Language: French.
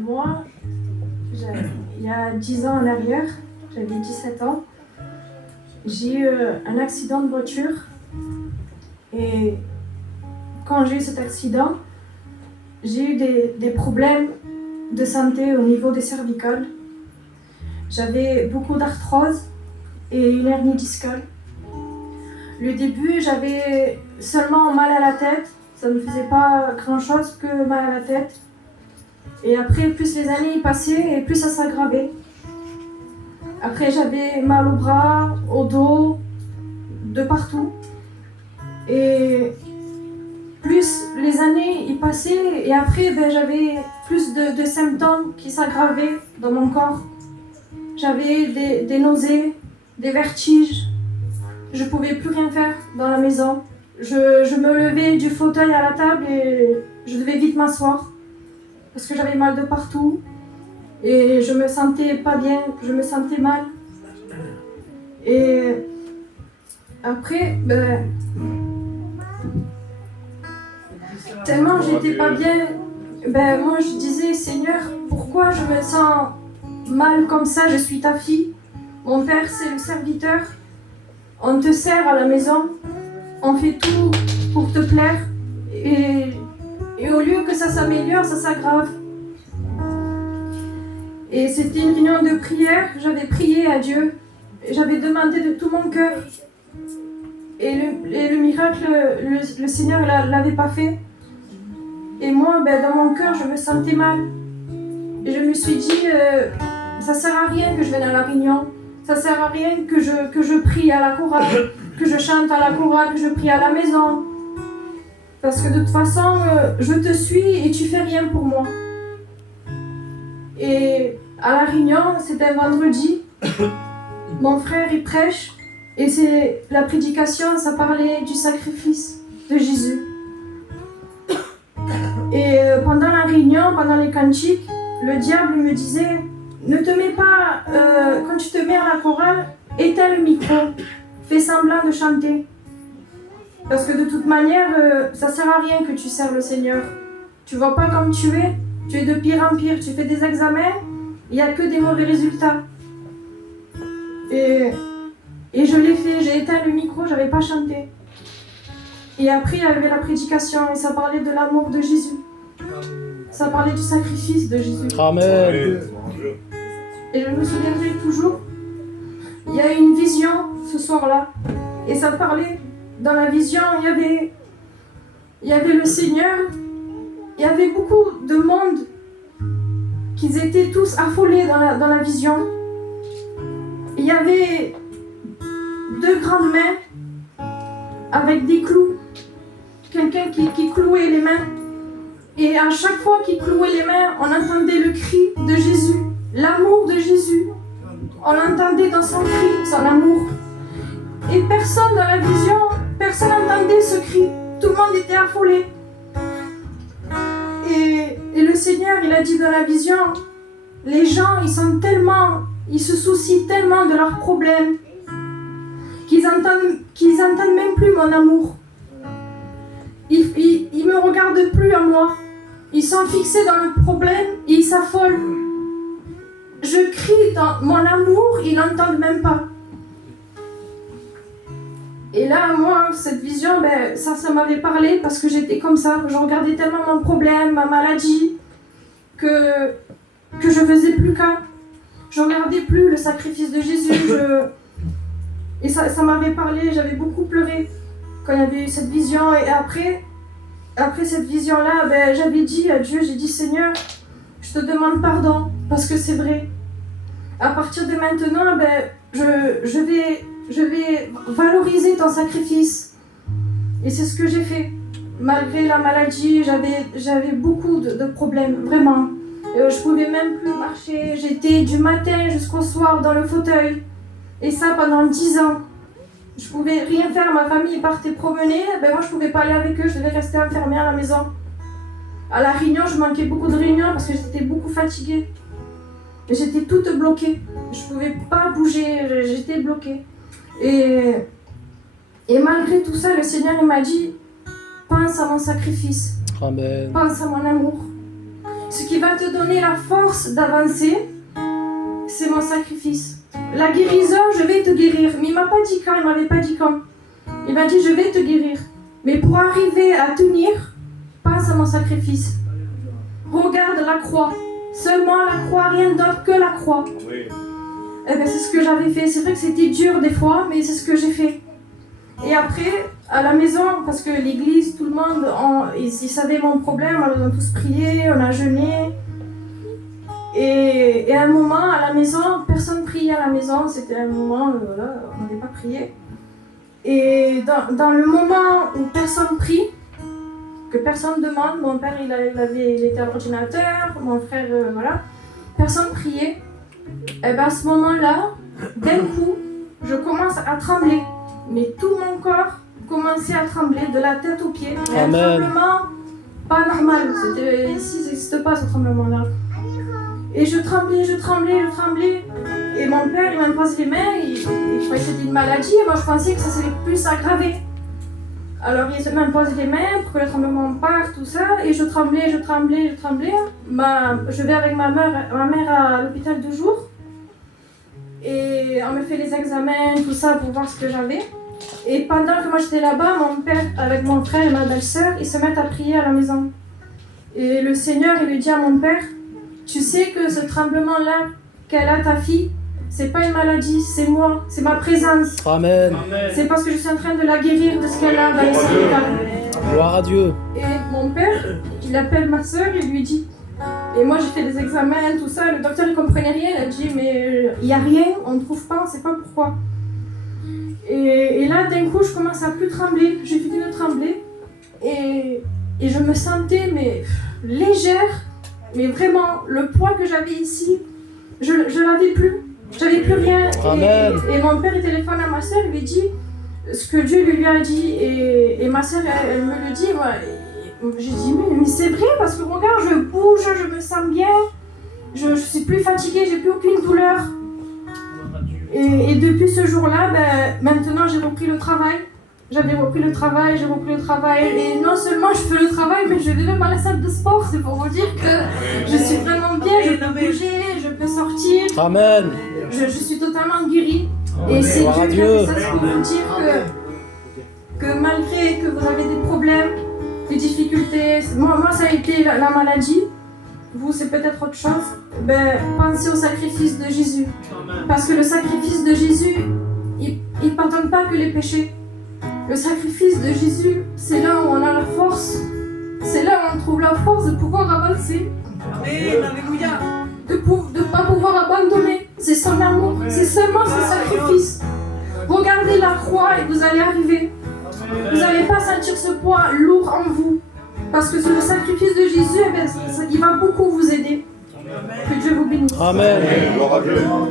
Moi, il y a 10 ans en arrière, j'avais 17 ans, j'ai eu un accident de voiture. Et quand j'ai eu cet accident, j'ai eu des problèmes de santé au niveau des cervicales. J'avais beaucoup d'arthrose et une hernie discale. Le début, j'avais seulement mal à la tête. Ça ne me faisait pas grand-chose que mal à la tête. Et après, plus les années passaient et plus ça s'aggravait. Après, j'avais mal au bras, au dos, de partout. Et plus les années passaient et après, j'avais plus de symptômes qui s'aggravaient dans mon corps. J'avais des nausées, des vertiges. Je ne pouvais plus rien faire dans la maison. Je me levais du fauteuil à la table et je devais vite m'asseoir parce que j'avais mal de partout et je me sentais pas bien, je me sentais mal. Et après, tellement j'étais pas bien, moi je disais, Seigneur, pourquoi je me sens mal comme ça? Je suis ta fille, mon père c'est le serviteur, on te sert à la maison, on fait tout pour te plaire et au lieu que ça s'améliore, ça s'aggrave. Et c'était une réunion de prière, j'avais prié à Dieu, j'avais demandé de tout mon cœur. Et le miracle, le Seigneur ne l'avait pas fait. Et moi, dans mon cœur, je me sentais mal. Et je me suis dit, ça ne sert à rien que je vienne à la réunion. Ça ne sert à rien que je prie à la chorale, que je chante à la chorale, que je prie à la maison. Parce que de toute façon, je te suis et tu fais rien pour moi. Et à la réunion, c'était un vendredi. Mon frère, il prêche. Et c'est la prédication, ça parlait du sacrifice de Jésus. Et pendant la réunion, pendant les cantiques, le diable me disait, ne te mets pas, quand tu te mets à la chorale, éteins le micro, fais semblant de chanter. Parce que de toute manière, ça ne sert à rien que tu sers le Seigneur. Tu ne vois pas comme tu es de pire en pire, tu fais des examens, il n'y a que des mauvais résultats. Et je l'ai fait, j'ai éteint le micro, je n'avais pas chanté. Et après, il y avait la prédication et ça parlait de l'amour de Jésus. Ça parlait du sacrifice de Jésus. Amen. Et je me souviendrai toujours, il y a eu une vision ce soir-là. Et ça parlait, dans la vision, il y avait le Seigneur, il y avait beaucoup de monde, qu'ils étaient tous affolés dans la vision. Il y avait 2 grandes mains avec des clous. Quelqu'un qui clouait les mains. Et à chaque fois qu'il clouait les mains, on entendait le cri de Jésus. L'amour de Jésus. On l'entendait dans son cri, son amour. Et personne dans la vision, personne n'entendait ce cri. Tout le monde était affolé. Et le Seigneur, il a dit dans la vision, les gens, ils se soucient tellement de leurs problèmes qu'ils entendent même plus mon amour. Ils me regardent plus à moi. Ils sont fixés dans le problème et ils s'affolent. Je crie dans mon amour, ils l'entendent même pas. Et là, moi, cette vision, ça m'avait parlé parce que j'étais comme ça. Je regardais tellement mon problème, ma maladie, que je faisais plus qu'un. Je regardais plus le sacrifice de Jésus. Et ça m'avait parlé, j'avais beaucoup pleuré quand il y avait eu cette vision. Et après cette vision-là, j'avais dit à Dieu, j'ai dit, Seigneur, je te demande pardon, parce que c'est vrai. À partir de maintenant, je vais valoriser ton sacrifice. Et c'est ce que j'ai fait. Malgré la maladie, j'avais beaucoup de problèmes, vraiment. Je pouvais même plus marcher, j'étais du matin jusqu'au soir dans le fauteuil. Et ça pendant 10 ans. Je pouvais rien faire, ma famille partait promener, moi je pouvais pas aller avec eux, je devais rester enfermée à la maison. À la réunion, je manquais beaucoup de réunions parce que j'étais beaucoup fatiguée. Et j'étais toute bloquée, je pouvais pas bouger, j'étais bloquée. Et malgré tout ça, le Seigneur il m'a dit, pense à mon sacrifice, Amen. pense à mon amour. Ce qui va te donner la force d'avancer, c'est mon sacrifice. La guérison, je vais te guérir. Mais il m'a pas dit quand, il m'avait pas dit quand. Il m'a dit, je vais te guérir. Mais pour arriver à tenir, pense à mon sacrifice. Regarde la croix. Seulement la croix, rien d'autre que la croix. Oui. Eh bien, c'est ce que j'avais fait. C'est vrai que c'était dur des fois, mais c'est ce que j'ai fait. Et après, à la maison, parce que l'église, tout le monde, ils savaient mon problème, alors ils ont tous prié, on a jeûné. Et à un moment, à la maison, personne priait à la maison. C'était un moment, voilà, on n'avait pas prié. Et dans le moment où personne prie, que personne demande, mon père il était à l'ordinateur, mon frère, voilà, personne priait. Et bien à ce moment-là, d'un coup, je commence à trembler. Mais tout mon corps commençait à trembler, de la tête aux pieds. Et un tremblement pas normal. Ici, ça n'existe pas ce tremblement-là. Et je tremblais. Et mon père, il me pose les mains, il croyait que c'était une maladie. Et moi, je pensais que ça s'allait plus aggraver. Alors, il me pose les mains pour que le tremblement parte, tout ça. Et je tremblais. Je vais avec ma mère à l'hôpital 2 jours. Et on me fait les examens, tout ça, pour voir ce que j'avais. Et pendant que moi j'étais là-bas, mon père, avec mon frère et ma belle-sœur, ils se mettent à prier à la maison. Et le Seigneur, il lui dit à mon père, tu sais que ce tremblement-là qu'elle a, ta fille, c'est pas une maladie, c'est moi, c'est ma présence. Amen. C'est parce que je suis en train de la guérir de ce qu'elle a dans les cervicales. Gloire à Dieu. Et mon père, il appelle ma sœur et lui dit, et moi j'ai fait des examens, tout ça, le docteur il comprenait rien, il a dit, mais il n'y a rien, on ne trouve pas, on ne sait pas pourquoi. Et là, d'un coup, je commence à plus trembler. J'ai fini de trembler. Et je me sentais légère. Mais vraiment, le poids que j'avais ici, je l'avais plus. J'avais plus rien. Et mon père, il téléphone à ma soeur, il lui dit ce que Dieu lui a dit. Et ma soeur, elle me le dit. Moi, j'ai dit, mais c'est vrai, parce que regarde, je bouge, je me sens bien. Je suis plus fatiguée, j'ai plus aucune douleur. Et depuis ce jour-là, maintenant j'ai repris le travail. J'ai repris le travail. Et non seulement je fais le travail, mais je vais même à la salle de sport. C'est pour vous dire que je suis vraiment bien, je peux bouger, je peux sortir. Amen. Je suis totalement guérie. Et c'est Dieu qui a fait ça, c'est pour vous dire que malgré que vous avez des problèmes, des difficultés, moi ça a été la maladie. Vous, c'est peut-être autre chose. Pensez au sacrifice de Jésus. Parce que le sacrifice de Jésus, il ne pardonne pas que les péchés. Le sacrifice de Jésus, c'est là où on a la force. C'est là où on trouve la force de pouvoir avancer. Alléluia. De ne pas pouvoir abandonner. C'est son amour. C'est seulement son sacrifice. Regardez la croix et vous allez arriver. Vous n'allez pas sentir ce poids lourd en vous. Parce que le sacrifice de Jésus, il va beaucoup vous aider. Que Dieu vous bénisse. Amen.